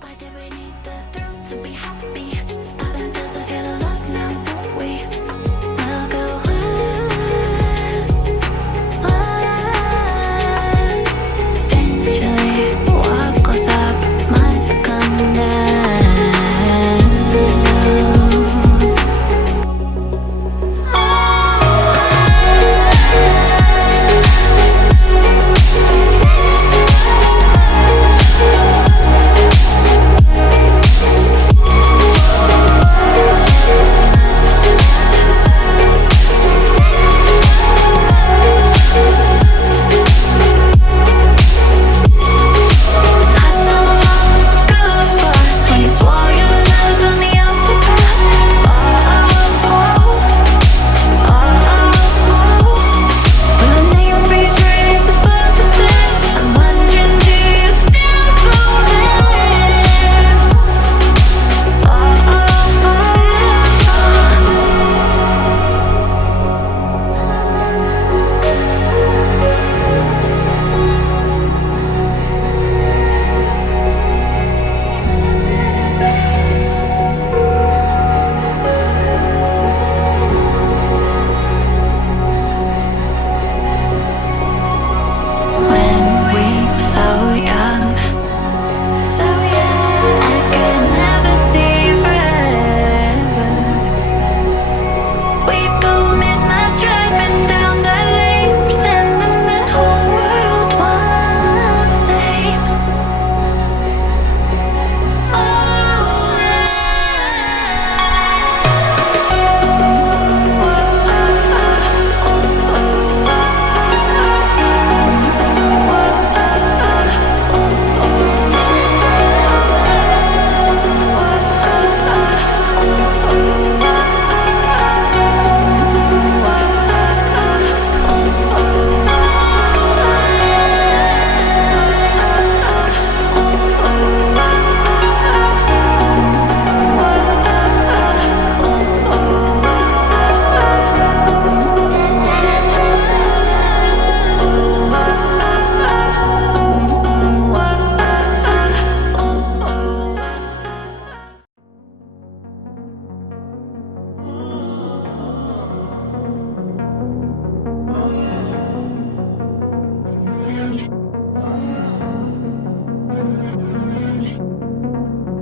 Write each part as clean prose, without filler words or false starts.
Why did we need the thrill to be happy? But it doesn't feel love now, don't we? We'll go wild. Eventually, what goes up must come down.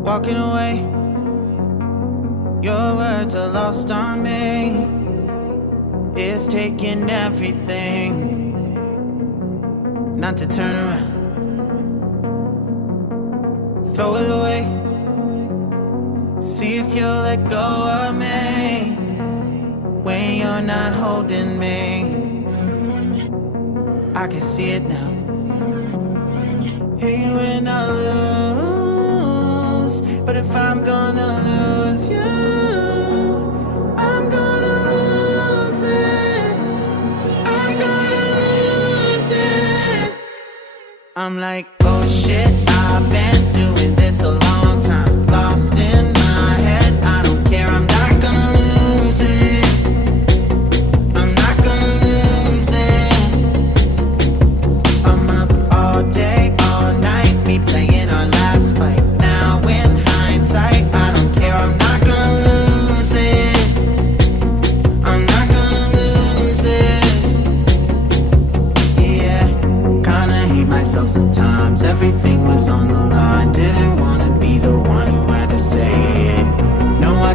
Walking away, your words are lost on me. It's taking everything not to turn around. Throw it away, see if you'll let go of me when you're not holding me. I can see it now. Hey, when I lose, but if I'm gonna lose you, I'm gonna lose it. I'm gonna lose it. I'm like, oh shit.